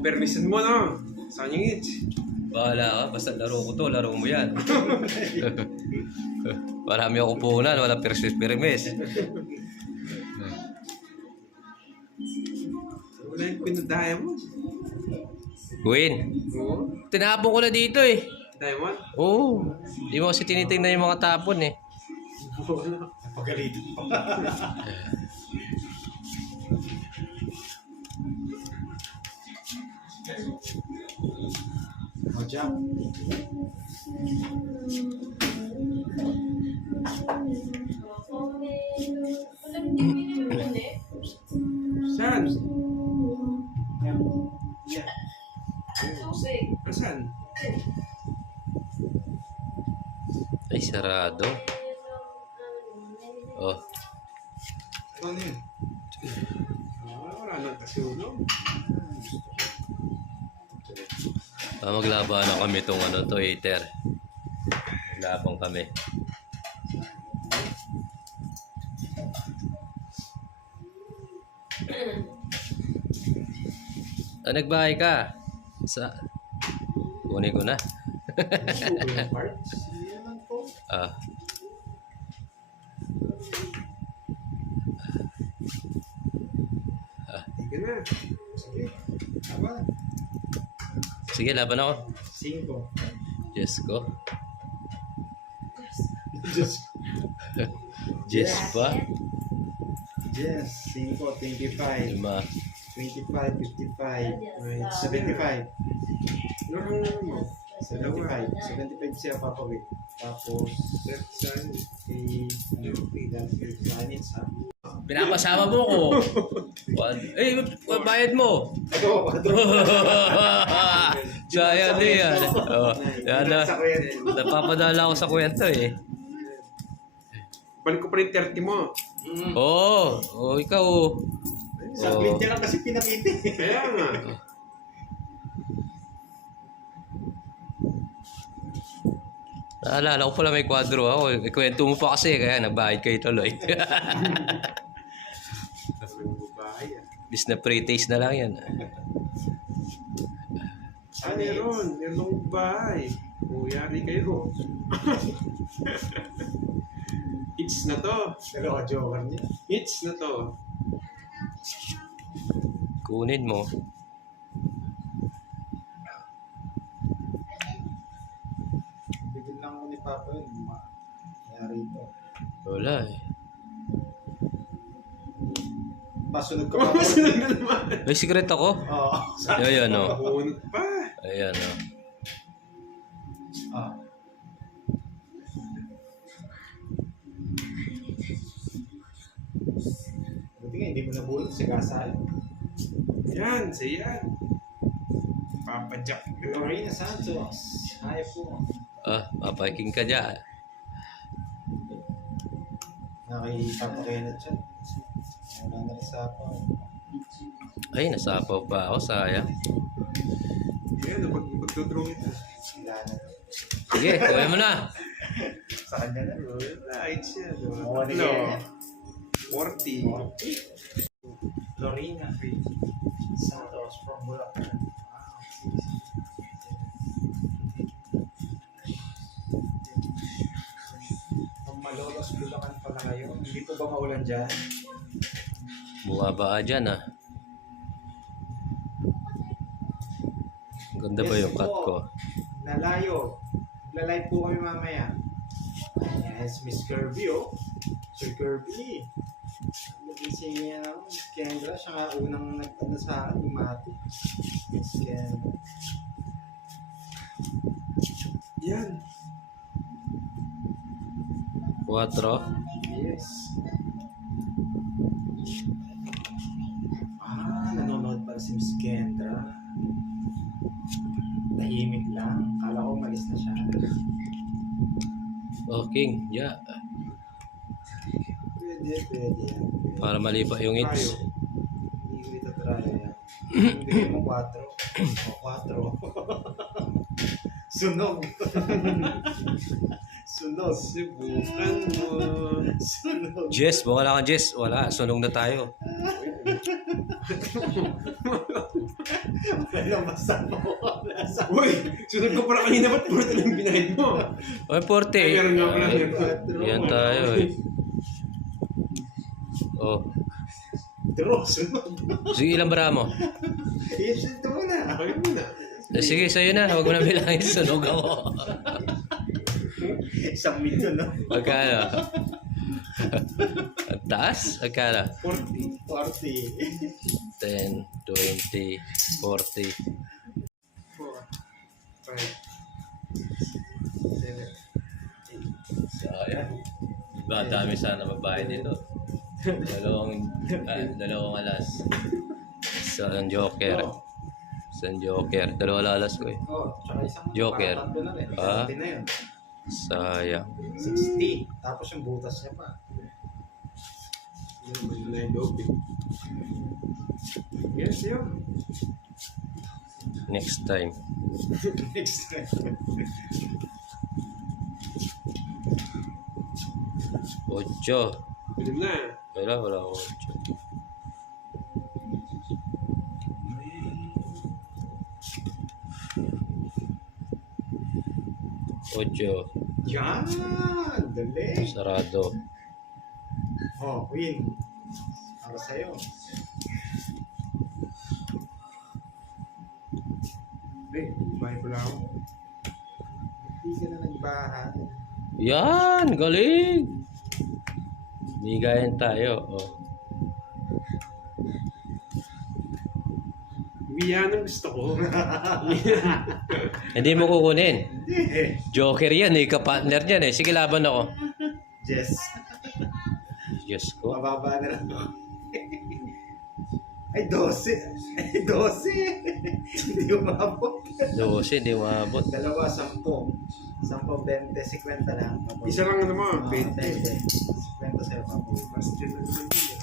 permission mo, no? Sayang it. Bahala ka, basta laro ko to, laro mo yan. Marami ako puhunan, wala permis. Wala yung pinadaya mo. Queen, Oo. tinapon ko na dito eh. Diamond? Oo, di mo kasi tinitingnan yung mga tapon eh. Napagalitan pa. Oh, jump. Saan? Yeah. Yeah. Saan? Ay, sarado. Oh, Ano yun? Wala nang kasulong. maglaban na kami itong ano to, hater. Labang kami. Nagbahay ka? Sa... Kunin ko na. Super parts. Yan lang po. Ah. Sige na. Sige. Tama. Sige, laban ako. 5. Yes ko. Just. Yes ba? Yes. 5, 25. 5. 25, 55, 75. Laro mo. 75. 75 siya papawit. Tapos, Saan? Manits ha? Pinapasama mo ko. Bayad mo. Sayang din yan. Oh, yan na. Napapadala ako sa kwento eh. Balik ko pa rin 30 mo. Oo, ikaw. Sa 20 lang kasi pinakiti. Kaya nga. Naalala ko pala may kwadro ako. Ikwento mo pa kasi kaya nagbayad kayo tuloy. Sabi ng babae. Bis na pre-taste na lang yan. Meron. Meron ng bahay. Yari kayo. Hits na to. Pero joker niya. Hits na to. Kunin mo. Bigyan lang ako ni Papa yun. Mayari ito. Wala eh. Masunod ka pa. Masunod na naman. May secret ako. Oo. Ayan o. Bunot pa. Ayan o. Ah. Buti nga, hindi mo nabulot si Gasal. Yan. Siya yan. Papa Jack. Lorena Santos. Hi po. Papaking ka dyan. Nakipapakainat siya. Wala na rin sa pa. Ay, nasapaw pa ako. Sayang. Yan. Magdodrong ito. Wala na. Sige, kuha mo na. Sa kanya na. Light siya. Oo, No. niya. 40. Lorena Santos from Bulacan. Ang Malolos Bulacan pala kayo. Hindi po ba maulan dyan? Bumaba ka dyan ah. Ganda ba yung cut ko? Nalayo. Lalay po kami mamaya. Yes, Miss Kirby oh. Sir Kirby. Nagising niya ako. Miss Kendra. Siya nga unang nagtanda sa akin. Yung mati. Miss Kendra. Yan. 4. Yes. Nanonood para si Miss Kendra. Tahimik lang. Kala ko malis na siya. Oh, King. Yeah. Pwede yan. Para malipa yung hits. Hindi ko ito try yan. Bigay mo 4. O, 4. Sunog. Sunog. Subukan mo. Sunog. Jess, wala kang Jess. Wala, sunog na tayo. Walang basta mo. Uy, sunod ko pala kanina, ba't puro lang binahid mo? Oy, 40. Ay, meron nga pala yun. Yan tayo eh. Oh. Draw, sunog. Sige, ilang bara mo? Ito mo na. Bakit mo na? Sige, sa'yo na. Huwag mo na bilangin. Sunog ako. 1 milyon, no? Magkano? Ang taas? Magkano? 40. 10, 20, 40. 4, 5, 7, 8. Sayang. Ba, dami sana magbayad dito. Dalawang alas. Isang joker. Isang joker. Dalawa alas ko eh. Oh, tsaka isang Joker. parang tatlo na rin. Ah. 40 na yun. Sayang. 60. Tapos yung butas niya pa. Yan, may na yung loob eh. Yes, yun. Next time. Next time. 8. Pilim na. Wala ako 8. Ocho. Yan! Dali! Sarado. Oh, win. Para sa'yo. Ay, bahay pala ako. Hindi ka na nagbahan. Yan! Galing! Bigayan tayo. Oh. Yan ang gusto ko. Hindi mo kukunin. Hindi. Joker yan eh. Kapartner yan eh. Sige, laban ako. Jess. Diyos ko. Mababa na lang ako. Ay, 12. Ay, 12. Hindi umabot. 12, hindi maabot. Dalawa, 10. 10, 20, 50 lang. Isa lang naman, 20. 50 sa'yo pa po. Mas dyan na naman yun.